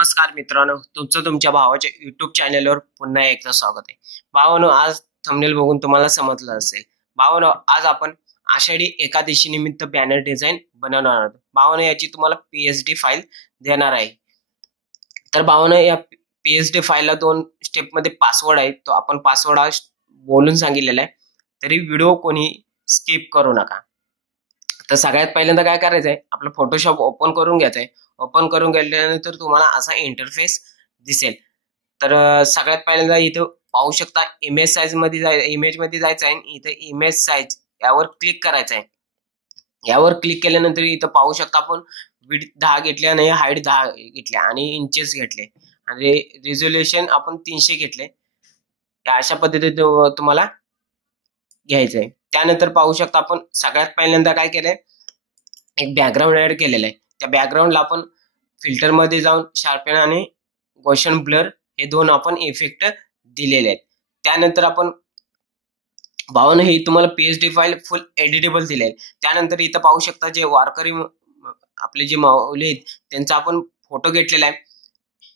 नमस्कार मित्रांनो, तुमच्या भावाच्या युट्यूब चॅनलवर पुन्हा एकदा स्वागत आहे. भावानो, आज थंबनेल बघून तुम्हाला समजलं असेल. भावानो, आज आपण आषाढी एकादशी निमित्त बॅनर डिझाईन बनवणार आहोत. भावानो, याची तुम्हाला पीएसडी फाईल देणार आहे. तर भावानो, या पीएसडी फाईलला 2 स्टेपमध्ये पासवर्ड आहे. तो आपण पासवर्ड आज बोलून सांगितलेला आहे, तरी व्हिडिओ कोणी स्किप करू नका. तर सगळ्यात पहिल्यांदा काय करायचं आहे, आपलं फोटोशॉप ओपन करून घ्यायचं आहे. ओपन करून घेतल्यानंतर तुम्हाला असा इंटरफेस दिसेल. तर सगळ्यात पहिल्यांदा इथं पाहू शकता इमेज साईज मध्ये इमेज मध्ये जायचं आहे. इथं इमेज साईज यावर क्लिक करायचं आहे. यावर क्लिक केल्यानंतर इथं पाहू शकता आपण विड्थ 10 घेतले आणि हाईट 10 घेतले आणि इंचेस घेतले आणि रिझोल्युशन आपण 300 घेतले. अशा पद्धतीने तुम्हाला घ्यायचंय. त्यानंतर पाहू शकता आपण सगळ्यात पहिल्यांदा काय केलंय, एक बॅकग्राऊंड ऍड केलेलं आहे. त्या बॅकग्राऊंडला आपण फिल्टर मध्ये जाऊन शार्पन आणि गॉसियन ब्लर हे 2 आपण इफेक्ट दिलेले आहेत. त्यानंतर आपण भावानं हे तुम्हाला पीएसडी फाईल फुल एडिटेबल दिले आहे. त्यानंतर इथं पाहू शकता जे वारकरी आपले जे माऊली आहेत त्यांचा आपण फोटो घेतलेला आहे.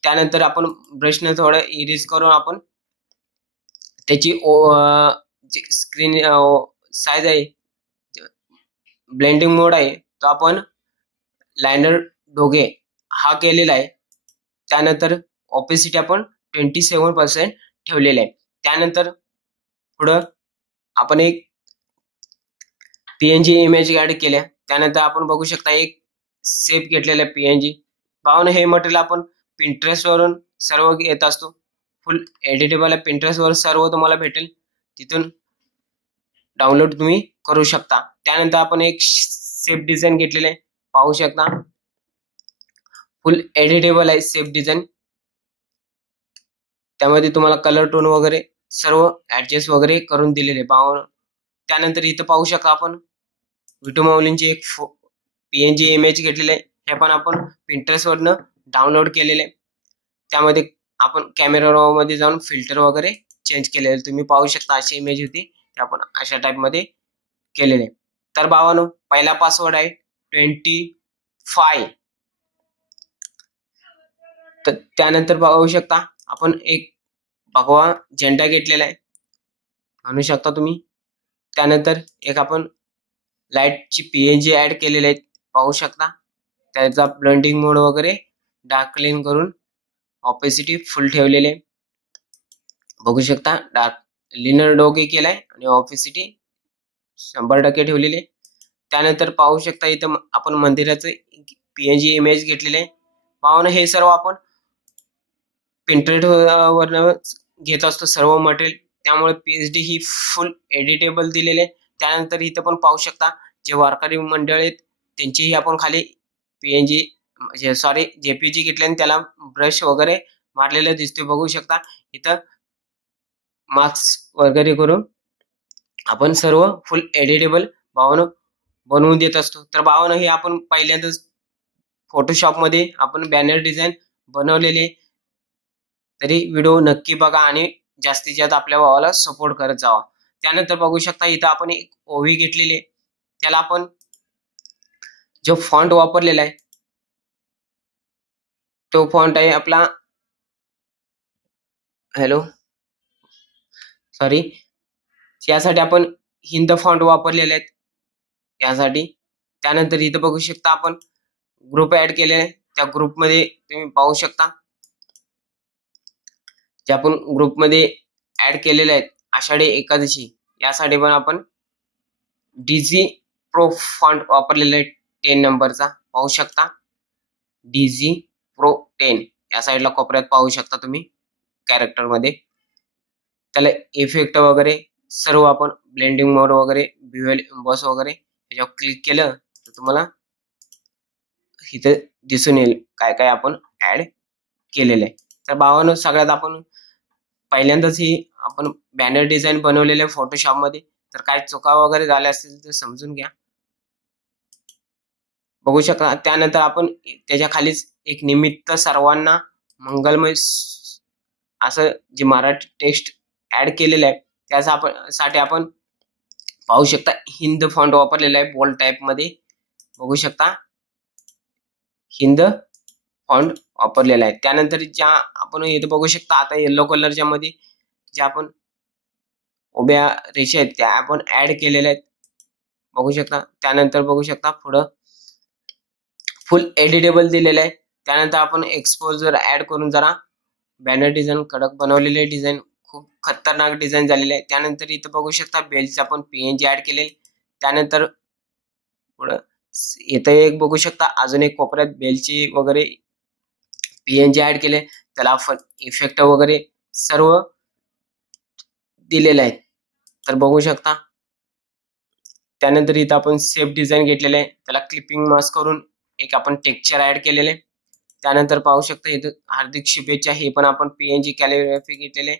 त्यानंतर आपण ब्रशने थोडं इरेज करून आपण त्याची स्क्रीन साईज आहे, ब्लेंडिंग मोड आहे, तो आपण लाइनर डोगे हा केलेला आहे. त्यानंतर ऑपेसिटी आपण 27% ठेवलेला आहे. त्यानंतर पुढं आपण एक पीएनजी इमेज ऍड केल्या. त्यानंतर आपण बघू शकता एक सेफ घेतलेला पीएनजी. भावना हे मटेरियल आपण पिंटरेस्ट वरून सर्व घेत असतो. फुल एडिटेबल आहे. पिंटरेस्ट वर सर्व तुम्हाला भेटेल, तिथून डाउनलोड तुम्ही करू शकता. त्यानंतर आपण एक सेफ डिझाईन घेतलेले पाहू शकता. फुल एडिटेबल आहे सेफ डिझाईन. त्यामध्ये तुम्हाला कलर टोन वगैरे सर्व ऍडजस्ट वगैरे करून दिलेले पाहू. त्यानंतर इथं पाहू शकता आपण विटू माऊलींची एक पीएनजी इमेज घेतलेले आहे. हे पण आपण पिंटरेस्ट वरनं डाउनलोड केलेले. त्यामध्ये आपण कॅमेरा मध्ये जाऊन फिल्टर वगैरे चेंज केलेले. तुम्ही पाहू शकता अशी इमेज होती, ते आपण अशा टाइप मध्ये केलेले. तर भावानो, पहिला पासवर्ड आहे 25. तर त्यानंतर पाहू शकता आपण एक भगवा झेंडा घेतलेला आहे, म्हणू शकता तुम्ही. त्यानंतर एक आपण लाईटची पीएनजी ऍड केलेले आहेत, पाहू शकता. त्याचा ब्लेंडिंग मोड वगैरे डार्क क्लीन करून ऑपेसिटी फुल ठेवलेले बघू शकता. डार्क लिनर डोगे केलाय आणि ऑपेसिटी 100% ठेवलेले. त्यानंतर पाहू शकता इथं आपण मंदिराचं पीएनजी इमेज घेतलेले आहे. पाहून हे सर्व आपण पिंटरेस्ट वरनं घेत असतो सर्व मटेरियल, त्यामुळे पीएसडी ही फुल एडिटेबल दिलेले. त्यानंतर इथं पण पाहू शकता जे वारकरी मंडळ आहेत त्यांचीही आपण खाली पीएनजी जेपीजी घेतले आणि त्याला ब्रश वगैरे मारलेलं दिसते बघू शकता. इथं मार्क्स वगैरे करून आपण सर्व फुल एडिटेबल भावानं बनवून देत असतो. तर भावानं हे आपण पहिल्यांदाच फोटोशॉप मध्ये आपण बॅनर डिझाईन बनवलेले. तरी व्हिडिओ नक्की बघा आणि जास्तीत जास्त आपल्या भावाला सपोर्ट करत जावा. त्यानंतर बघू शकता इथं आपण एक ओवी घेतलेली. त्याला आपण जो फॉन्ट वापरलेला आहे तो फॉन्ट आहे आपला यासाठी आपण हिंद फॉन्ट वापरलेले आहेत यासाठी. त्यानंतर इथं बघू शकता आपण ग्रुप ऍड केलेले. त्या ग्रुपमध्ये तुम्ही पाहू शकता जे आपण ग्रुपमध्ये ऍड केलेले आहेत आषाढी एकादशी, यासाठी पण आपण डीजी प्रो फॉन्ट वापरलेला आहे 10 नंबरचा, पाहू शकता. डीजी प्रो 10 या साईडला कोपऱ्यात पाहू शकता तुम्ही कॅरेक्टर मध्ये. त्याला इफेक्ट वगैरे सर्व आपण ब्लेंडिंग मोड वगैरे व्ह्युअल बॉस वगैरे याच्यावर क्लिक केलं तर तुम्हाला इथं दिसून येईल काय काय आपण ऍड केलेलं आहे. तर भावानं सगळ्यात आपण पहिल्यांदाच ही आपण बॅनर डिझाईन बनवलेले फोटोशॉप मध्ये. तर काय चुका वगैरे झाल्या असतील तर समजून घ्या, बघू शकता. त्यानंतर आपण त्याच्या खालीच एक निमित्त सर्वांना मंगलमय असं जे मराठी टेक्स्ट ऍड केलेलं आहे त्यासाठी आपण पाहू शकता हिंद फॉन्ट वापरलेला आहे बोल्ड टाइप मध्ये, बघू शकता. हिंद फॉन्ट वापरलेला आहे. त्यानंतर ज्या आपण इथे बघू शकता, आता येलो कलरच्या मध्ये ज्या आपण उभ्या रेषा आहेत त्या आपण ऍड केलेल्या आहेत, बघू शकता. त्यानंतर बघू शकता पुढं फुल एडिटेबल दिलेलं आहे. त्यानंतर आपण एक्सपोजर ऍड करून जरा बॅनर डिझाईन कडक बनवलेले डिझाईन, खूप खतरनाक डिझाईन झालेले आहे. त्यानंतर इथं बघू शकता बेलचे आपण पीएनजी ऍड केले. त्यानंतर पुढं इथं एक बघू शकता, अजून एक कोपऱ्यात बेलची वगैरे पीएनजी ऍड केले, त्याला आपण इफेक्ट वगैरे सर्व दिलेले आहेत, तर बघू शकता. त्यानंतर इथं आपण सेफ डिझाईन घेतलेले आहे, त्याला क्लिपिंग मास्क करून एक आपण टेक्स्चर ऍड केलेले. त्यानंतर पाहू शकता इथं हार्दिक शुभेच्छा, हे पण आपण पीएनजी कॅलिग्राफी घेतलेले.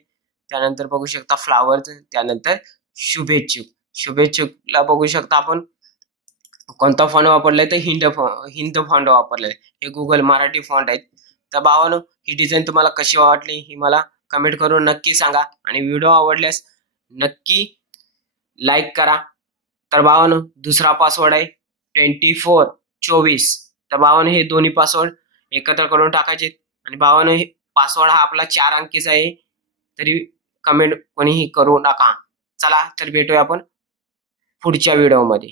त्यानंतर बघू शकता फ्लावर, त्यानंतर शुभेच्छुकला बघू शकता आपण कोणता फॉन्ट वापरलाय, तर हिंद फॉन्ट वापरलाय. हे गुगल मराठी फॉन्ट आहेत. तर भावानो, ही डिझाईन तुम्हाला कशी वाटली ही मला कमेंट करून नक्की सांगा, आणि व्हिडिओ आवडल्यास नक्की लाईक करा. तर भावानो, दुसरा पासवर्ड आहे 2424. तर भावानो, हे दोन्ही पासवर्ड एकत्र करून टाकायचे. आणि भावानो, हे पासवर्ड हा आपला 4 अंकीचा आहे, तरी कमेंट कोणीही करू नका. चला तर भेटूया आपण पुढच्या व्हिडिओमध्ये.